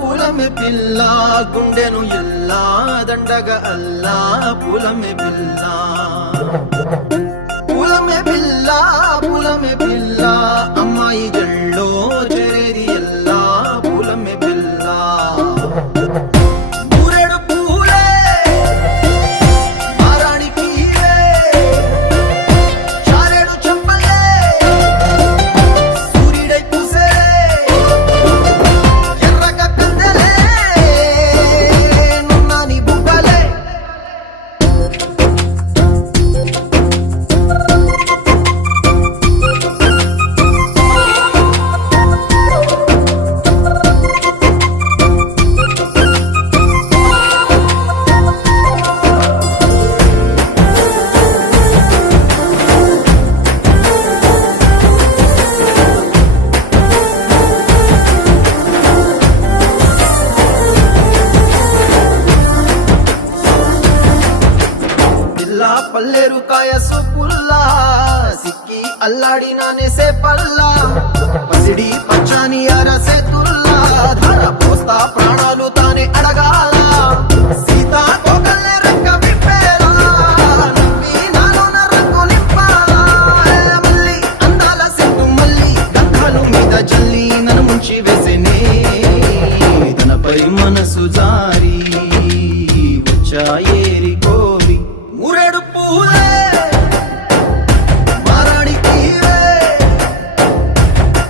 పూలమే పిల్ల గుండెను ఎల్లా దండగ అల్లా పూలమే పిల్ల అమ్మాయి జల్లో చేరేది ఎల్లా పూలమే పిల్ల మూరెడు పూలే మారాణికి చారెడు చెంపలే సూర్యుడై పూసే ఎర్రగా కందలే నున్నాని బుగ్గలే పల్లేరు కాయ సొప్పుల్లా సిక్కి అల్లాడినానేసే పల్లా పసిడి పచ్చాని అరసే తుల్లా ధర పోస్తా ప్రాణాలు తానే అడగాల సీతా కోకల్లే రెక్క విప్పేలా నవ్వి నాలోన రంగు నింపాలా మల్లి అందాల సెట్టు మల్లి గంధాలు మీద జల్లి నన్ను ముంచి వేసేనే తనపై మనసు జారి వచ్చాయేరి కోరి మూరెడు పూలే మారాణికి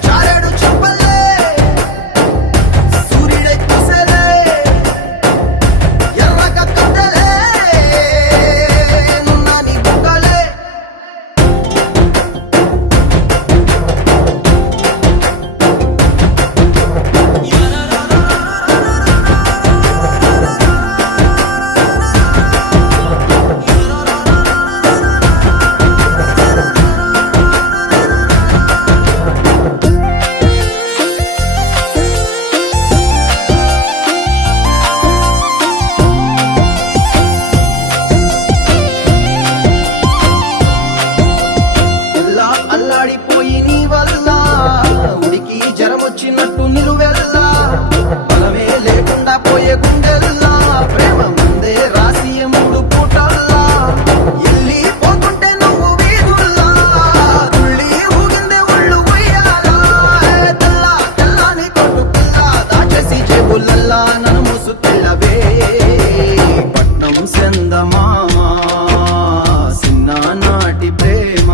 చారెడు చెంపలే సూర్యుడై పూసలే ఎర్రగా కందలే నున్నాని బుగ్గలే అల్లాడిపోయి నీ వల్ల ఉడికి జరమొచ్చినట్టు నిలువెల్లా బలమే లేకుండా పోయే గుండెల్లా ప్రేమ ముందే రాసి మూడు పూటల్లా ఎల్లి పోతుంటే నువ్వు వీధుల్లా తుళ్ళి ఊగిందే ఒళ్ళు ఉయ్యాలా తెల్లని కొట్టు పిల్ల దాచేసి జేబులల్లా నన్ను మూసు తెల్లవే పట్నం సెందమామ సిన్న నాటి ప్రేమ